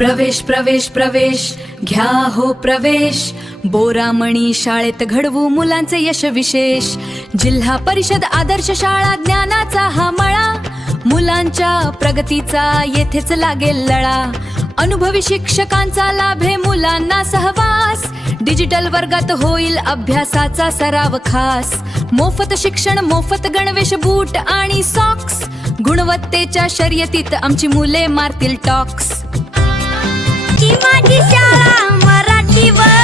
प्रवेश प्रवेश प्रवेश घ्या हो प्रवेश, बोरामणी शाळेत घडवू मुलांचे यश विशेष. जिल्हा परिषद आदर्श शाळा ज्ञानाचा हा मळा, मुलांच्या प्रगतीचा येथेच लागेल लळा. अनुभवी शिक्षकांचा लाभे मुलांना सहवास, डिजिटल वर्गात होईल अभ्यासाचा सराव खास. मोफत शिक्षण, मोफत गणवेश, बूट आणि सॉक्स, गुणवत्तेच्या शर्यतीत आमची मुले मारतील टॉक्स. माझी शाळा मराठीवर